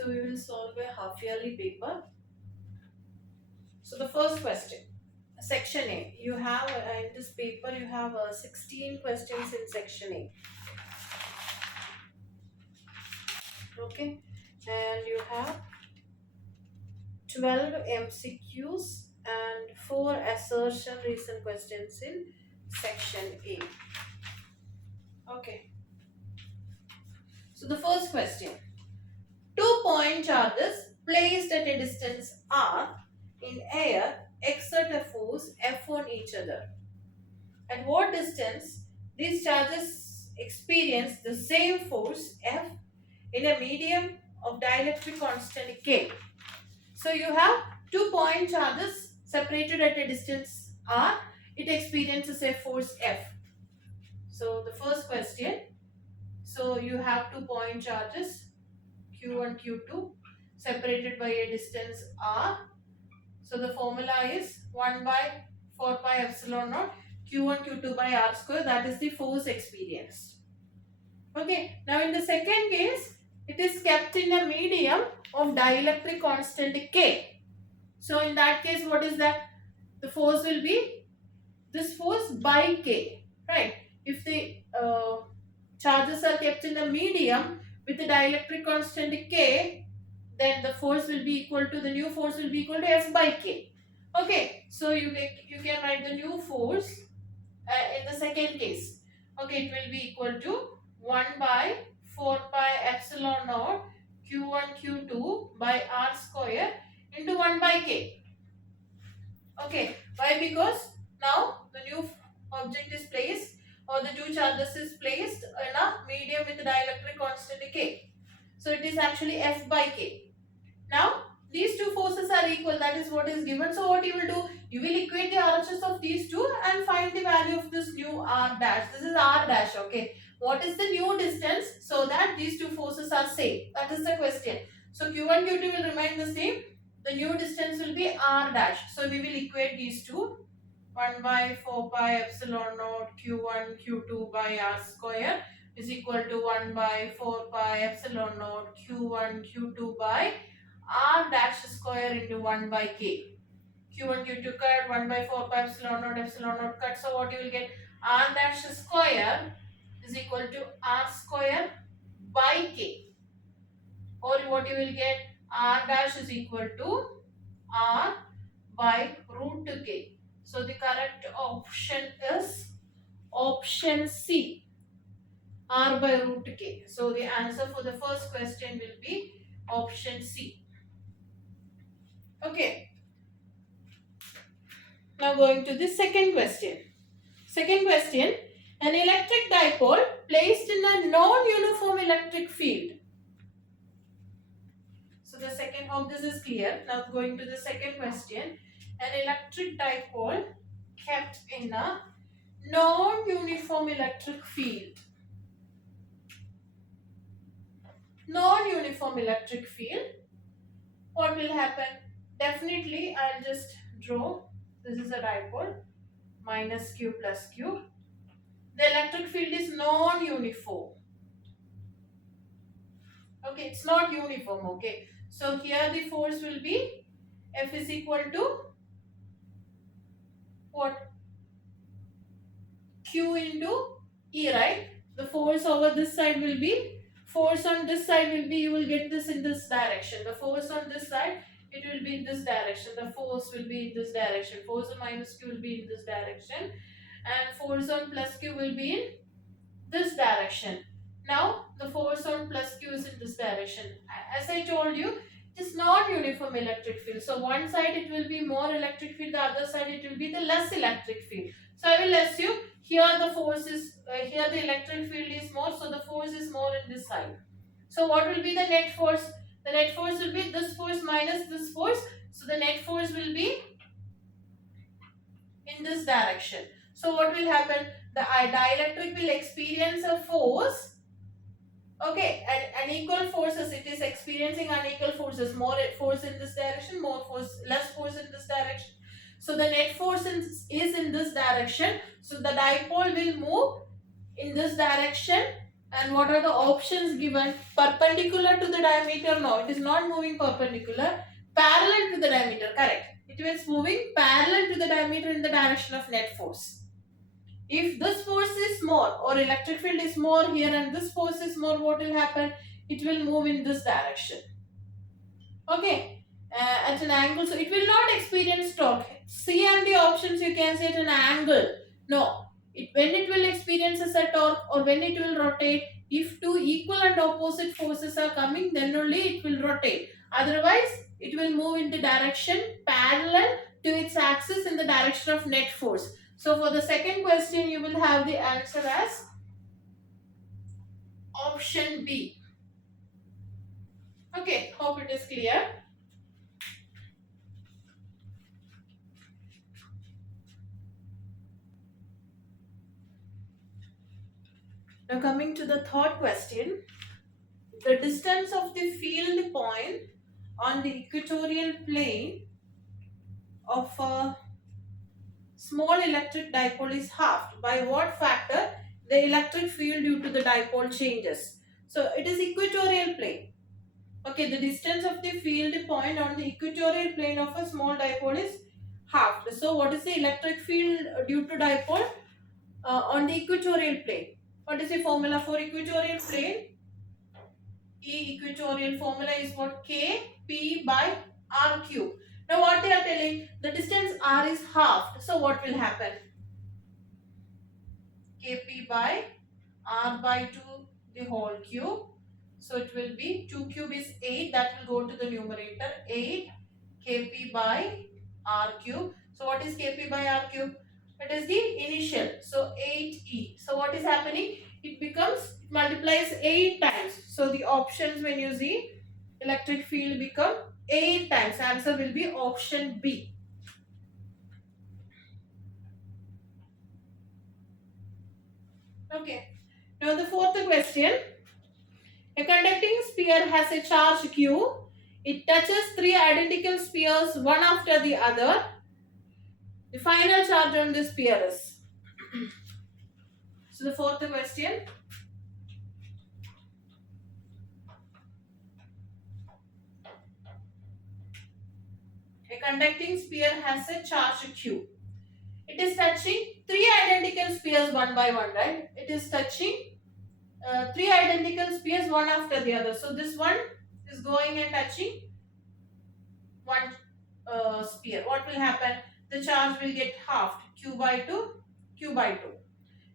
So we will solve a half yearly paper. So the first question, section A. You have in this paper you have 16 questions in section A. Okay, and you have 12 MCQs and 4 assertion reason questions in section A. Okay. So the first question. 2-point charges placed at a distance r in air exert a force F on each other. At what distance these charges experience the same force F in a medium of dielectric constant K. So you have 2-point charges separated at a distance r. It experiences a force F. So the first question. So you have 2-point charges Q1, Q2 separated by a distance r. So the formula is 1 by 4 pi epsilon naught Q1, Q2 by r square. That is the force experienced. Okay. Now in the second case, it is kept in a medium of dielectric constant K. So in that case, what is that? The force will be this force by K. Right. If the charges are kept in a medium with the dielectric constant K, then the force will be equal to, the new force will be equal to F by K. Okay, so you can write the new force in the second case. Okay, it will be equal to 1 by 4 pi epsilon naught Q1 Q2 by R square into 1 by K. Okay, why? Because now the new object is placed, or the two charges is placed in a medium with the dielectric constant K. So it is actually F by K. Now these two forces are equal, that is what is given. So what you will do, you will equate the RHS of these two and find the value of this new R dash. This is R dash. Okay, what is the new distance so that these two forces are same? That is the question. So Q1 Q2 will remain the same. The new distance will be R dash. So we will equate these two. 1 by 4 pi epsilon naught Q1 Q2 by R square is equal to 1 by 4 pi epsilon naught Q1 Q2 by R dash square into 1 by K. Q1 Q2 cut, 1 by 4 pi epsilon naught cut. So what you will get, R dash square is equal to R square by K. Or what you will get, R dash is equal to R by root K. So the correct option is option C, R by root K. So the answer for the first question will be option C. Okay. Now going to the second question. Second question, an electric dipole placed in a non-uniform electric field. So the second, hope this is clear. Now going to the second question, an electric dipole kept in a non-uniform electric field. Non-uniform electric field. What will happen? Definitely, I'll just draw. This is a dipole, minus Q plus Q. The electric field is non-uniform. Okay, it's not uniform. Okay, so here the force will be F is equal to what? Q into E, right? The force over this side will be, force on this side will be, you will get this in this direction. The force on this side, it will be in this direction. The force will be in this direction. Force on minus Q will be in this direction. And force on plus Q will be in this direction. Now the force on plus Q is in this direction. As I told you, it is not uniform electric field. So one side it will be more electric field, the other side it will be the less electric field. So I will assume here the force is, here the electric field is more, so the force is more in this side. So what will be the net force? The net force will be this force minus this force. So the net force will be in this direction. So what will happen? The dielectric will experience a force. Okay, and unequal forces, it is experiencing unequal forces. More force in this direction, more force, less force in this direction. So the net force is in this direction. So the dipole will move in this direction And what are the options given? Perpendicular to the diameter? No, it is not moving perpendicular. Parallel to the diameter, correct. It is moving parallel to the diameter in the direction of net force. If this force is more or electric field is more here and this force is more, what will happen? It will move in this direction. Okay, at an angle, so it will not experience torque. C and the options you can say at an angle. No, when it will experience a torque or when it will rotate, if two equal and opposite forces are coming, then only it will rotate. Otherwise, it will move in the direction parallel to its axis in the direction of net force. So for the second question, you will have the answer as option B. Okay, hope it is clear. Now coming to the third question, the distance of the field point on the equatorial plane of a small electric dipole is halved. By what factor the electric field due to the dipole changes? So it is equatorial plane. Okay, the distance of the field point on the equatorial plane of a small dipole is halved. So what is the electric field due to dipole on the equatorial plane? What is the formula for equatorial plane? E equatorial formula is what? K P by R cube. Now what they are telling, the distance R is halved. So what will happen? Kp by R by 2 the whole cube. So it will be 2 cube is 8, that will go to the numerator, 8 Kp by R cube. So what is Kp by R cube? It is the initial. So 8E. So what is happening? It multiplies 8 times. So the options when you see electric field become 8 times. Answer will be option B. Okay. Now the fourth question. A conducting sphere has a charge Q. It touches three identical spheres one after the other. The final charge on this sphere is. So the fourth question. A conducting sphere has a charge Q. It is touching three identical spheres one by one, right? It is touching three identical spheres one after the other. So this one is going and touching one sphere. What will happen? The charge will get halved. Q by 2, Q by 2.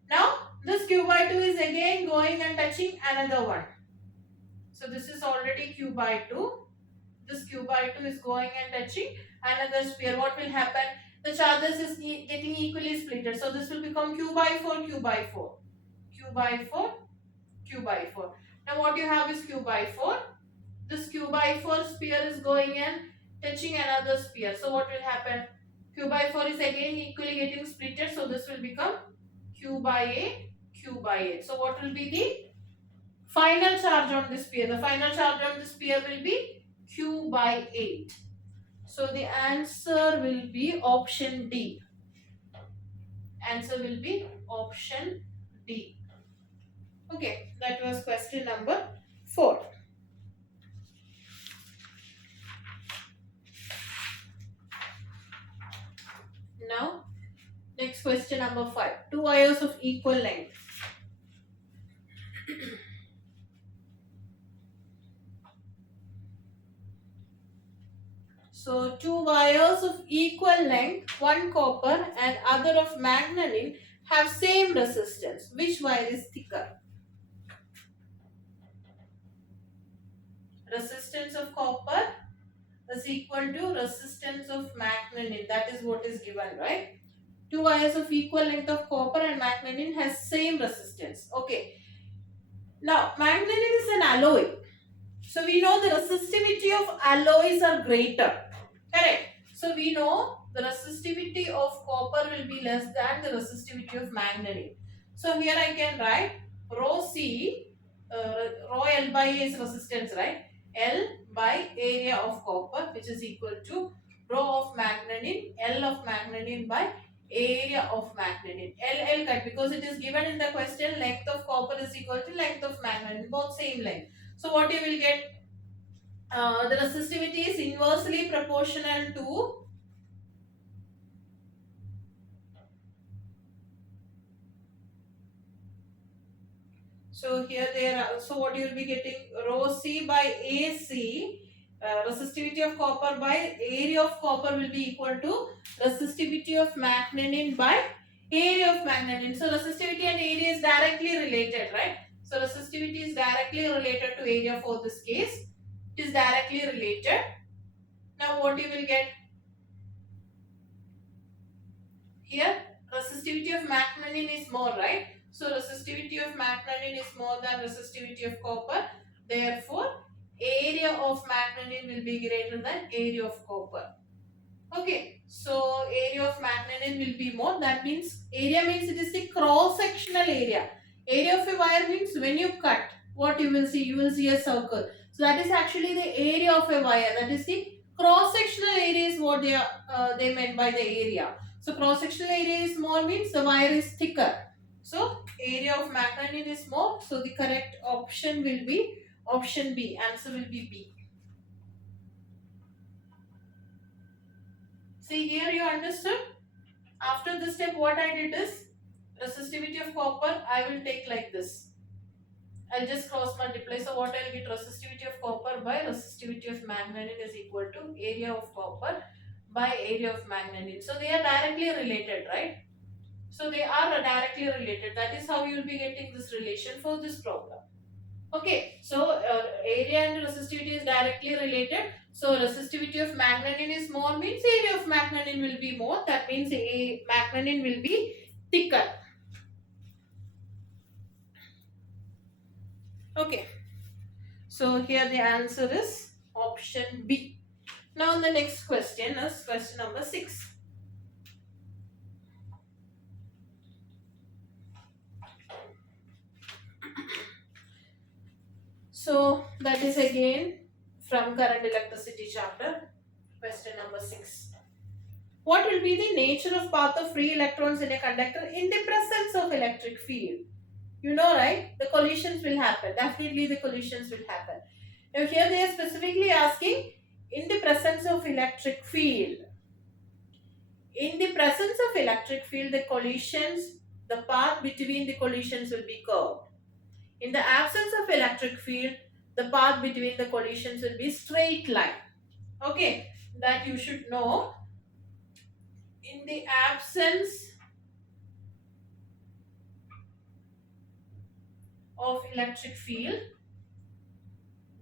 Now this Q by 2 is again going and touching another one. So this is already Q by 2. This Q by 2 is going and touching another sphere. What will happen? The charges is getting equally splitted. So this will become Q by 4, Q by 4. Q by 4, Q by 4. Now what you have is Q by 4. This Q by 4 sphere is going and touching another sphere. So what will happen? Q by 4 is again equally getting splitted. So this will become Q by 8, Q by 8. So what will be the final charge on this sphere? The final charge on this sphere will be Q by 8. So the answer will be option D. Answer will be option D. Okay, that was question number 4. Now, next question number 5. Two wires of equal length. So, two wires of equal length, one copper and other of manganese, have same resistance. Which wire is thicker? Resistance of copper is equal to resistance of manganese. That is what is given, right? Two wires of equal length of copper and manganese has same resistance. Okay. Now, manganese is an alloy. So, we know the resistivity of alloys are greater. Correct. So, we know the resistivity of copper will be less than the resistivity of manganese. So, here I can write rho C, rho L by A is resistance, right? L by area of copper, which is equal to rho of manganese, L of manganese by area of magnet. LL cut, because it is given in the question, length of copper is equal to length of magnet, both same length. So what you will get, the resistivity is inversely proportional to, so here there are, so what you will be getting, rho C by AC, resistivity of copper by area of copper will be equal to resistivity of magnetin by area of magnetin. So resistivity and area is directly related, right? So resistivity is directly related to area for this case. It is directly related. Now what you will get here, resistivity of magnetin is more, right? So resistivity of magnetin is more than resistivity of copper. Therefore, area of magnetin will be greater than area of copper. Okay, so area of magnetin will be more. That means area means it is the cross sectional area. Area of a wire means when you cut, what you will see? You will see a circle. So that is actually the area of a wire. That is the cross sectional area is what they meant by the area. So cross sectional area is more means the wire is thicker. So area of magnetin is more. So the correct option will be option B. Answer will be B. See here, you understood? After this step, what I did is, resistivity of copper I will take like this. I'll just cross multiply. So what I'll get, resistivity of copper by resistivity of magnetin is equal to area of copper by area of magnetin. So they are directly related, right? So they are directly related. That is how you will be getting this relation for this problem. Okay, so area and resistivity is directly related. So resistivity of magnetin is more means area of magnetin will be more. That means magnetin will be thicker. Okay, so here the answer is option B. Now the next question is question number 6. So that is again from current electricity chapter, question number 6. What will be the nature of path of free electrons in a conductor in the presence of electric field? You know, right? The collisions will happen. Definitely the collisions will happen. Now here they are specifically asking, in the presence of electric field. In the presence of electric field, the collisions, the path between the collisions will be curved. In the absence of electric field, the path between the collisions will be straight line. Okay, that you should know. In the absence of electric field,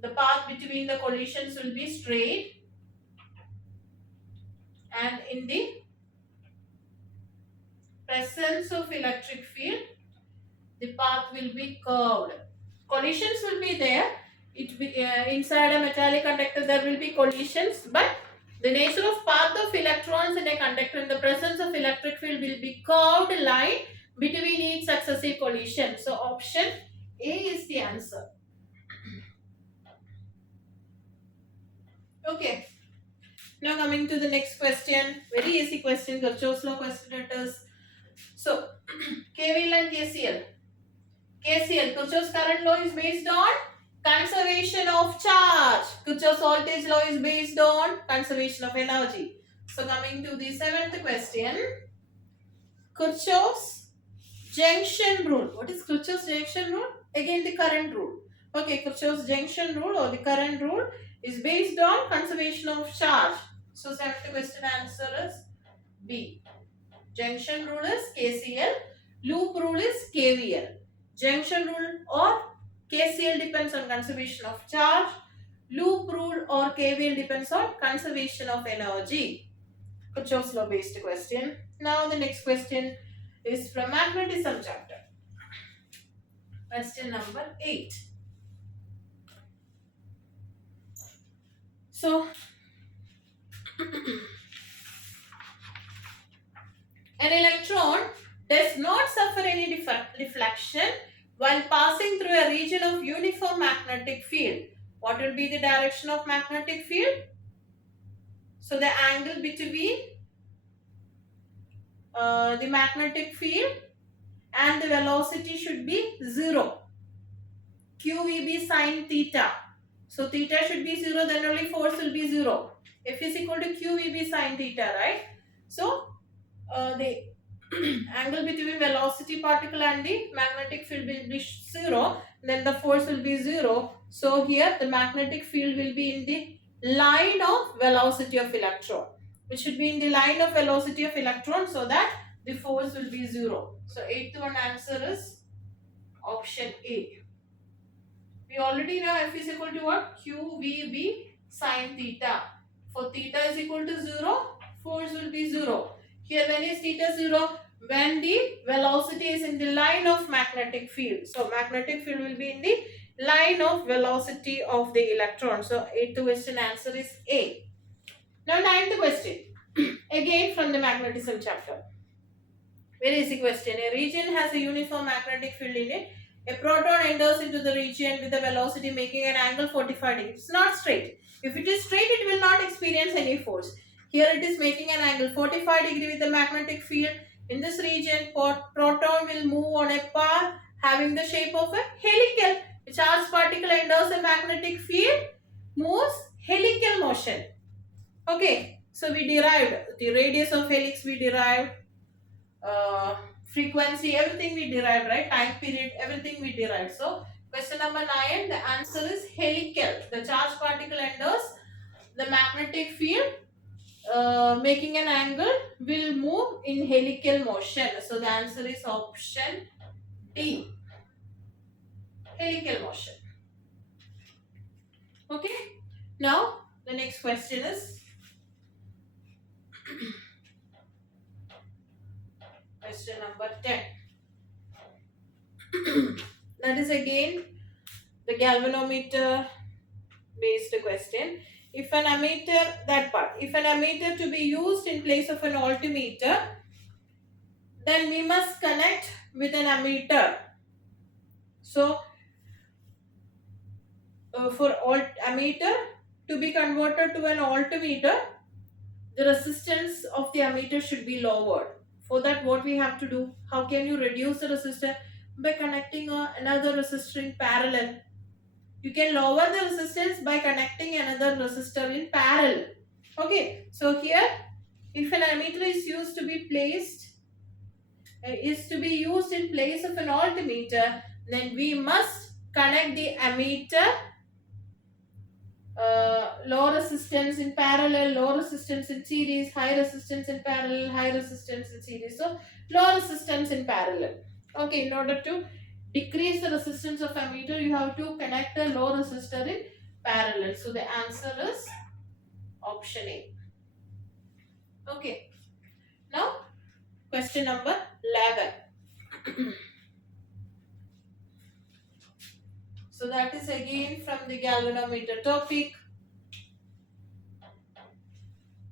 the path between the collisions will be straight, and in the presence of electric field, the path will be curved. Collisions will be there. Inside a metallic conductor there will be collisions, but the nature of path of electrons in a conductor in the presence of electric field will be curved line between each successive collision. So option A is the answer. Okay. Now coming to the next question. Very easy question. Kirchhoff's law question it is. So KVL and KCL. KCL, Kirchhoff's current law is based on conservation of charge. Kirchhoff's voltage law is based on conservation of energy. So coming to the 7th question. Kirchhoff's junction rule. What is Kirchhoff's junction rule? Again the current rule. Okay, Kirchhoff's junction rule or the current rule is based on conservation of charge. So 7th question answer is B. Junction rule is KCL. Loop rule is KVL. Junction rule or KCL depends on conservation of charge. Loop rule or KVL depends on conservation of energy. Kirchhoff's law based question. Now the next question is from magnetism chapter. Question number 8. So an electron does not suffer any reflection while passing through a region of uniform magnetic field. What will be the direction of magnetic field? So the angle between the magnetic field and the velocity should be 0. Q will be sine theta. So theta should be 0, then only force will be 0. F is equal to Q will be sine theta, right? So the angle between velocity particle and the magnetic field will be 0, then the force will be 0. So here the magnetic field will be in the line of velocity of electron. It should be in the line of velocity of electron, so that the force will be 0. So 8th one answer is option A. We already know F is equal to what? QVB sine theta. For theta is equal to 0, force will be 0. Here when is theta 0? When the velocity is in the line of magnetic field. So magnetic field will be in the line of velocity of the electron. So 8th question answer is A. Now 9th question. Again from the magnetism chapter. Very easy question. A region has a uniform magnetic field in it. A proton enters into the region with a velocity making an angle 45 degrees. It's not straight. If it is straight, it will not experience any force. Here it is making an angle 45 degree with a magnetic field. In this region, proton will move on a path having the shape of a helical. A charged particle enters a magnetic field, moves helical motion. Okay, so we derived the radius of helix, we derived frequency, everything we derived, right? Time period, everything we derived. So question number 9, the answer is helical. The charged particle enters the magnetic field, making an angle, will move in helical motion. So the answer is option D, helical motion. Okay, now the next question is question number 10. That is again the galvanometer based question. If an ammeter, that part, if an ammeter to be used in place of an altimeter, then we must connect with an ammeter. So for ammeter to be converted to an altimeter, the resistance of the ammeter should be lowered. For that, what we have to do? How can you reduce the resistance? By connecting another resistor in parallel. You can lower the resistance by connecting another resistor in parallel. Okay, so here if an ammeter is used to be placed in place of an altimeter, then we must connect the ammeter low resistance in parallel, low resistance in series, high resistance in parallel, high resistance in series. So low resistance in parallel. Okay, in order to decrease the resistance of ammeter, you have to connect a low resistor in parallel. So the answer is option A. Okay, now question number 11. So that is again from the galvanometer topic.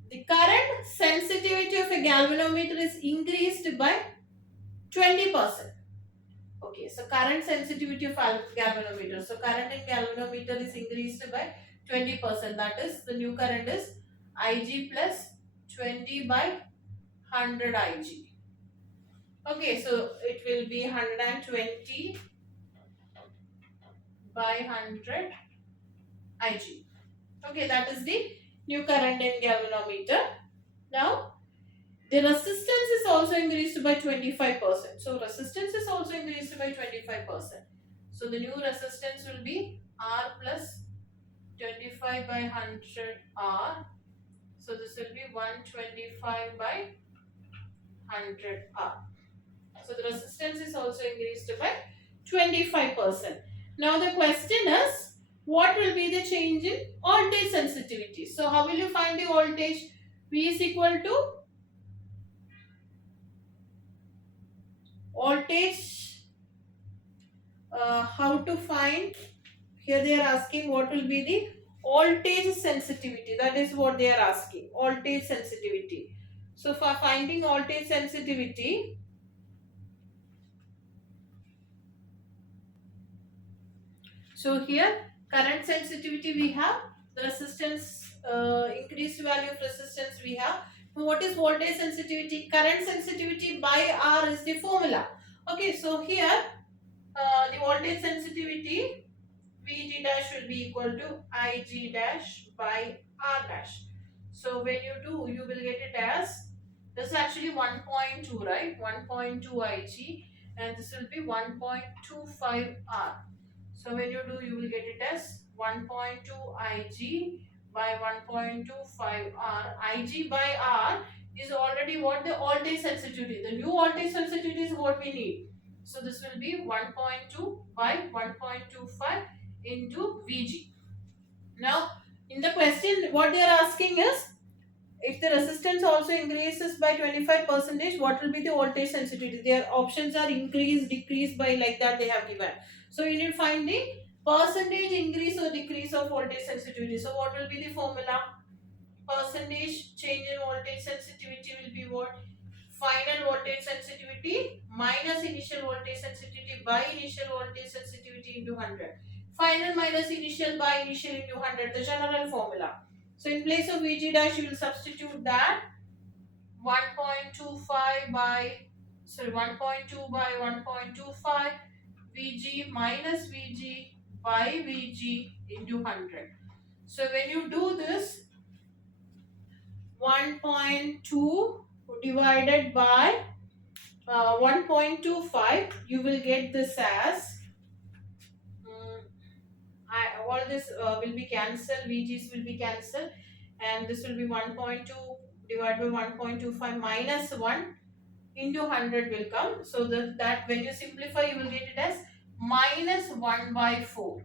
The current sensitivity of a galvanometer is increased by 20%. Okay, so current sensitivity of galvanometer. So current in galvanometer is increased by 20%. That is, the new current is Ig plus 20 by 100 Ig. Okay, so it will be 120 by 100 Ig. Okay, that is the new current in galvanometer. Now, the resistance is also increased by 25%. So, resistance is also increased by 25%. So, the new resistance will be R plus 25 by 100 R. So, this will be 125 by 100 R. So, the resistance is also increased by 25%. Now, the question is, what will be the change in voltage sensitivity? So, how will you find the voltage? V is equal to voltage. How to find? Here they are asking what will be the voltage sensitivity. That is what they are asking. Voltage sensitivity. So, for finding voltage sensitivity, so here current sensitivity we have, the resistance, increased value of resistance we have, what is voltage sensitivity? Current sensitivity by R is the formula. Okay, so here the voltage sensitivity Vg dash will be equal to Ig dash by R dash. So when you do, you will get it as, this is actually 1.2, right? 1.2 Ig, and this will be 1.25 R. So when you do, you will get it as 1.2 Ig by 1.25 R. Ig by R is already what the voltage sensitivity. The new voltage sensitivity is what we need. So this will be 1.2 by 1.25 into Vg. Now, in the question, what they are asking is, if the resistance also increases by 25%, what will be the voltage sensitivity? Their options are increase, decrease, by like that they have given. So you need to find the percentage increase or decrease of voltage sensitivity. So what will be the formula? Percentage change in voltage sensitivity will be what? Final voltage sensitivity minus initial voltage sensitivity by initial voltage sensitivity into 100. Final minus initial by initial into 100, the general formula. So in place of Vg dash, you will substitute that 1.25 by, sorry, 1.2 by 1.25 Vg minus Vg by Vg into 100. So when you do this, 1.2 divided by 1.25, you will get this as all this will be cancelled, VGs will be cancelled, and this will be 1.2 divided by 1.25 minus 1 into 100 will come. So that when you simplify, you will get it as minus 1 by 4.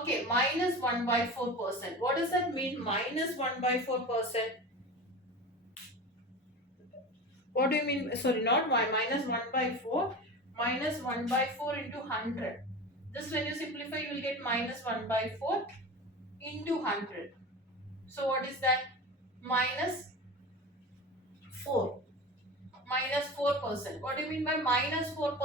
Okay, minus 1 by 4%. What does that mean? Minus 1 by 4%. What do you mean? Sorry, not y, minus 1 by 4. Minus 1 by 4 into 100. This when you simplify, you will get minus 1 by 4 into 100. So what is that? Minus 4. Minus 4%. What do you mean by minus 4%?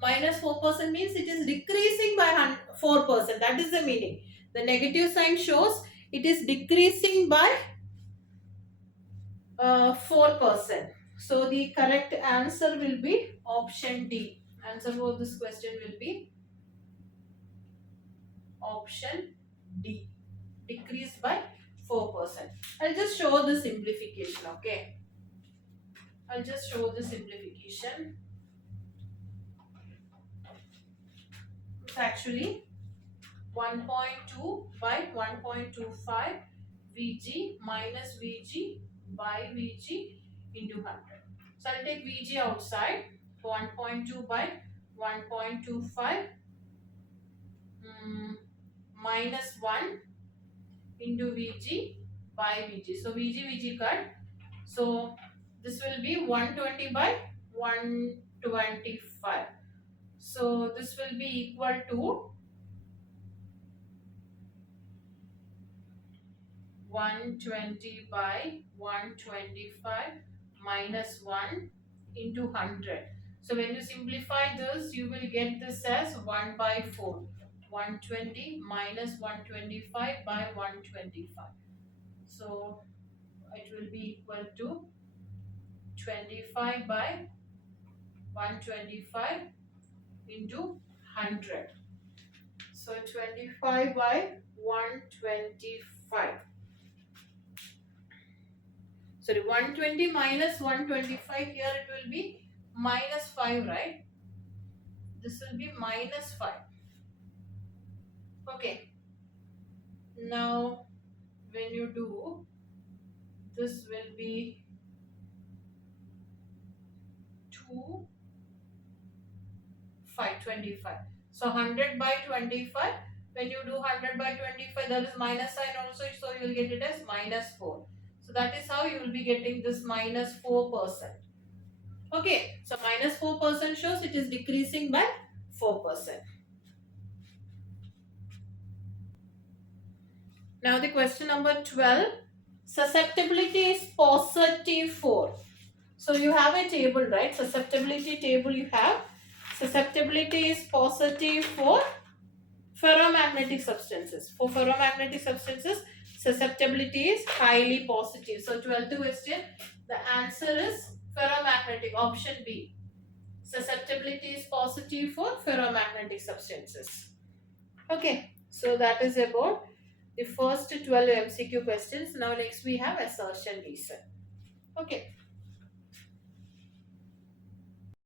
Minus 4% means it is decreasing by 4%. That is the meaning. The negative sign shows it is decreasing by 4%. So the correct answer will be option D. Answer for this question will be option D. Decrease by 4%. I'll just show the simplification, okay? I'll just show the simplification. It's actually 1.2 by 1.25 Vg minus Vg by Vg into 100. So I'll take Vg outside. 1.2 by 1.25 minus 1 into Vg by Vg. So Vg cut. So this will be 120 by 125. So this will be equal to 120 by 125 minus 1 into 100. So when you simplify this, you will get this as 1 by 4. 120 minus 125 by 125. So it will be equal to 25 by 125 into 100. So 25 by 125. Sorry, 120 minus 125, here it will be minus 5, right? This will be minus 5. Okay. Now, when you do, this will be 2, 5, 25. So 100 by 25. When you do 100 by 25, there is minus sign also, so you will get it as minus 4. So that is how you will be getting this minus 4%. Okay, so minus 4% shows it is decreasing by 4%. Now the question number 12. Susceptibility is positive 4. So you have a table, right? Susceptibility table you have. Susceptibility is positive for ferromagnetic substances. For ferromagnetic substances, Susceptibility is highly positive. So 12th question, the answer is ferromagnetic, option B. Susceptibility is positive for ferromagnetic substances. Okay, so that is about the first 12 MCQ questions. Now next we have assertion reason. Okay,